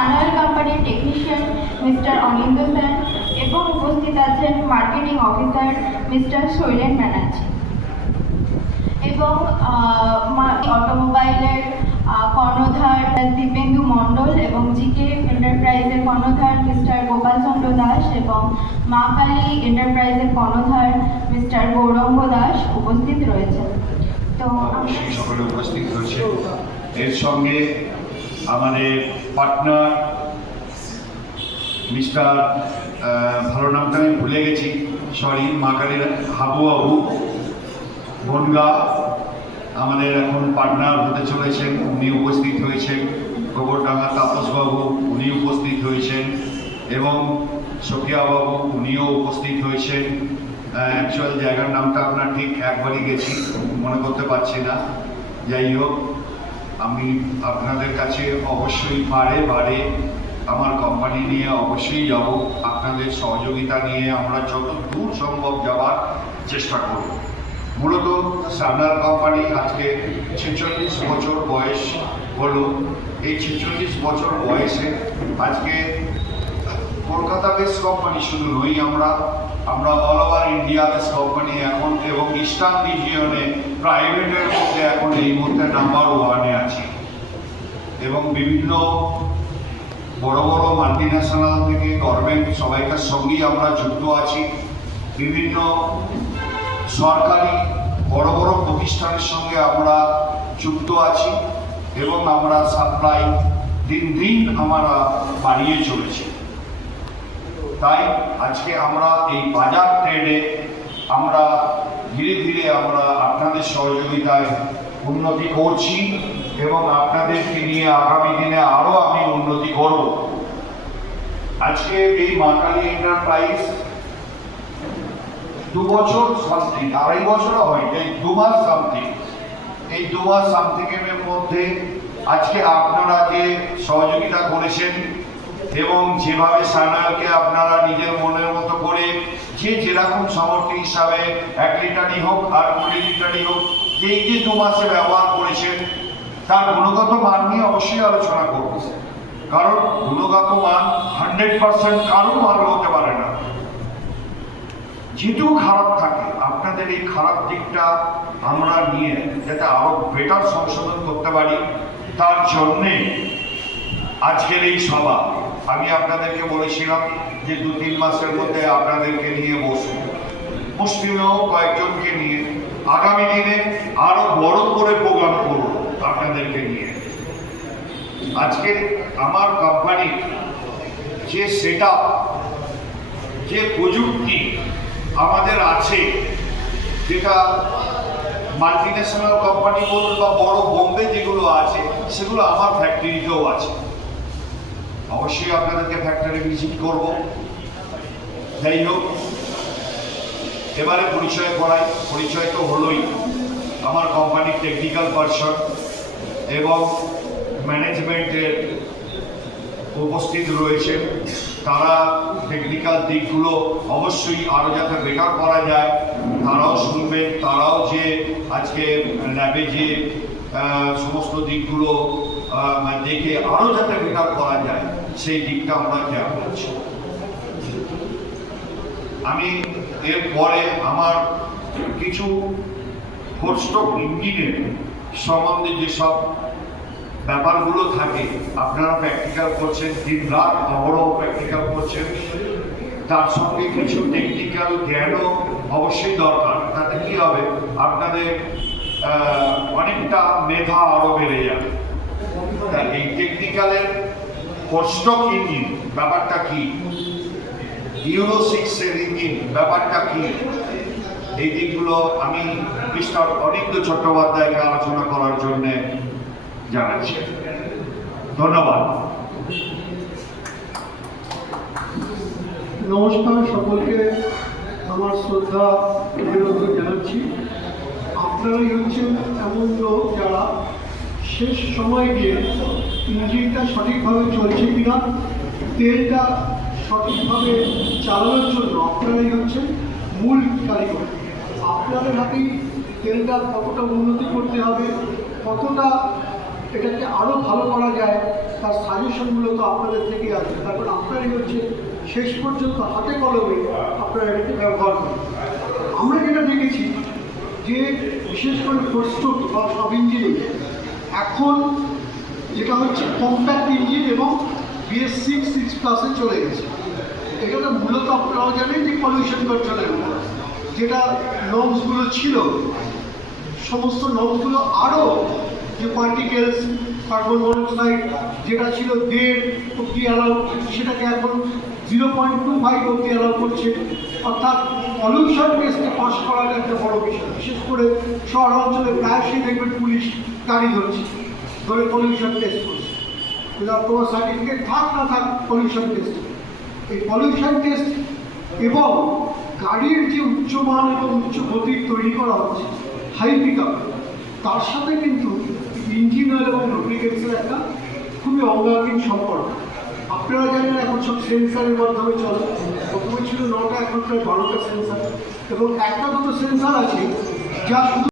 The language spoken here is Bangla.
সানঅয়েল কোম্পানির টেকনিশিয়ান মিস্টার অনিন্দ্য সেন এবং উপস্থিত আছেন marketing officer mister Shailen Banerjee এবং অটোমোবাইলের কর্ণধার দীপেন্দু মণ্ডল এবং জিকে এন্টারপ্রাইজের কর্ণধার মিস্টার গোপাল চন্দ্র দাস এবং মা কালী এন্টারপ্রাইজের কর্ণধার মিস্টার গৌরঙ্গ দাস উপস্থিত রয়েছেন। তো সকলে উপস্থিত হয়েছে। এর সঙ্গে আমাদের পার্টনার মিস্টার ভালো নামটা আমি ভুলে গেছি, সরি, মা কালীর হাবুবাবু বনগা আমাদের এখন পার্টনার হতে চলেছেন, উনি উপস্থিত হয়েছেন। গোবরডাঙ্গা তাপসবাবু উনি উপস্থিত হয়েছেন এবং সফিয়াবাবু উনিও উপস্থিত হয়েছেন। অ্যাকচুয়াল জায়গার নামটা আপনার ঠিক একবারই গেছি, মনে করতে পারছি না। যাই হোক, আমি আপনাদের কাছে অবশ্যই বারে বারে আমার কোম্পানি নিয়ে অবশ্যই যাব। আপনাদের সহযোগিতা নিয়ে আমরা যত দূর সম্ভব যাওয়ার চেষ্টা করব। মূলত সানঅয়েল কোম্পানি আজকে 46 বছর বয়স হলো। এই 46 বছর বয়সে আজকে কলকাতা বেস কোম্পানি শুধু নই, আমরা all over India base company এখন এবং ইস্টার্ন রিজিয়নে প্রাইভেটের মধ্যে এখন এই মুহূর্তে নাম্বার 1-এ আছি এবং বিভিন্ন বড় বড় মাল্টিন্যাশনাল থেকে গভর্নমেন্ট সবাইকার সঙ্গেই আমরা যুক্ত আছি। বিভিন্ন সরকারি বড় বড় প্রতিষ্ঠানের সঙ্গে আমরা যুক্ত আছি এবং আমরা সাপ্লাই দিন দিন আমরা বাড়িয়ে চলেছি। তাই আজকে আমরা এই বাজার ট্রেডে আমরা ধীরে ধীরে আমরা আপনাদের সহযোগিতায় উন্নতি করছি এবং আপনাদেরকে নিয়ে আগামী দিনে আরও আমি উন্নতি করব। আজকে এই মা কালী এন্টারপ্রাইজ 2 বছর সামথিং, 2.5 বছরও হয়, এই 2 মাস সামথিং, এই 2 মাস সামথিংয়ের মধ্যে আজকে আপনারা যে সহযোগিতা করেছেন এবং যেভাবে সানঅয়েলকে আপনারা নিজের মনের মতো করে যে যেরকম সামর্থ্য হিসাবে 1 লিটারই হোক আর 20 লিটারই হোক যে 2 মাসে ব্যবহার করেছেন, তার গুণগত মান নিয়ে অবশ্যই আলোচনা করব। কারণ গুণগত মান 100% কারো ভালো হতে পারে না, যেটুকু খারাপ থাকে আপনাদের এই খারাপ দিকটা আমরা নিয়ে যাতে আরো বেটার সংশোধন করতে পারি, তার জন্যে আজকের এই সভা। আমি আপনাদেরকে বলেছিলাম যে 2-3 মাসের মধ্যে আপনাদেরকে নিয়ে বসবো, মুসলিমেও কয়েকজনকে নিয়ে আগামী দিনে আরো বড় করে প্রোগ্রাম করব আপনাদেরকে নিয়ে। আজকে আমার কোম্পানির যে সেটআপ, যে প্রযুক্তি আমাদের আছে, যেটা মাল্টিন্যাশনাল কোম্পানি বলুন বা বড় বোম্বে যেগুলো আছে, সেগুলো আমার ফ্যাক্টরিতেও আছে। অবশ্যই আপনাদেরকে ফ্যাক্টরি ভিজিট করব। যাই হোক, এবারে পরিচয় করাই। পরিচয় তো হলোই, আমার কোম্পানির টেকনিক্যাল পার্সন এবং ম্যানেজমেন্টের উপস্থিত রয়েছেন। তারা টেকনিক্যাল দিকগুলো অবশ্যই আরও যাতে বেটার করা যায় তারাও শুনবেন। তারাও যে আজকে ল্যাবে যে সমস্ত দিকগুলো দেখে আরও যাতে বেটার করা যায় সেই দিকটা আমরা খেয়াল করছি। আমি এরপরে আমার কিছু ফোরস্ট্রোক ইঞ্জিনের সম্বন্ধে যেসব ব্যাপারগুলো থাকে, আপনারা প্র্যাকটিক্যাল করছেন, দিন রাত অহরহ প্র্যাকটিক্যাল করছেন, তার সঙ্গে কিছু টেকনিক্যাল জ্ঞানও অবশ্যই দরকার। তাতে কি হবে, আপনাদের অনেকটা মেধা আরও বেড়ে যাবে। এই টেকনিক্যালের ফোরস্ট্রোক ইঞ্জিন ব্যাপারটা কি, ইউরো 6-এর ইঞ্জিন ব্যাপারটা কি, এই দিকগুলো আমি মিস্টার অনিন্দ্য চট্টোপাধ্যায়কে আলোচনা করার জন্য জানাচ্ছি। ধন্যবাদ। নমস্কার সকলকে, আমার শ্রদ্ধা জানাচ্ছি। আপনারাই হচ্ছেন এমন লোক যারা শেষ সময় গিয়ে ইঞ্জিনটা সঠিকভাবে চলছে কিনা, তেলটা সঠিকভাবে চালানোর জন্য আপনারাই হচ্ছেন মূল কারিগর। আপনাদের হাতেই তেলটা কতটা উন্নতি করতে হবে, কতটা এটাকে আরও ভালো করা যায় তার সাজেশনগুলো তো আপনাদের থেকে আসবে, তারপর আপনারই হচ্ছে শেষ পর্যন্ত হাতে কলমে আপনারা এটাকে ব্যবহার করেন। আমরা যেটা দেখেছি যে বিশেষ করে ফোর্স্ট্রোক বা সব ইঞ্জিনে এখন যেটা হচ্ছে কম্প্যাক্ট ইঞ্জিন এবং BS6 চলে গেছে। এটা তো মূলত আপনারাও জানেন যে পলিউশন কন্ট্রোলের উপর যেটা নর্মসগুলো ছিল, সমস্ত নর্মসগুলো আরও যে পার্টিকেলস, কার্বন মনোক্সাইড যেটা ছিল 1.5 অব্দি অ্যালাউ, সেটাকে এখন 0.25 অব্দি অ্যালাউ করছে। অর্থাৎ পলিউশন টেস্টে পাস করাটা একটা বড় বিষয়। বিশেষ করে শহর অঞ্চলে প্রায়শই দেখবেন পুলিশ গাড়ি ধরছে, ধরে পলিউশন টেস্ট করছে, তোমার সার্টিফিকেট থাক না থাক পলিউশন টেস্ট। এই পলিউশন টেস্ট এবং গাড়ির যে উচ্চমান এবং উচ্চ গতির তৈরি করা হচ্ছে হাই পিক আপ, তার সাথে কিন্তু ইঞ্জিন অয়েল এবং লুব্রিকেন্টসের একটা খুবই অঙ্গাঙ্গিক সম্পর্ক। আপনারা জানেন এখন সব সেন্সারের মাধ্যমে চলে, প্রথমে ছিল 9টা, এখন প্রায় 12টা সেন্সার, এবং একটা দুটো সেন্সার আছে যা শুধু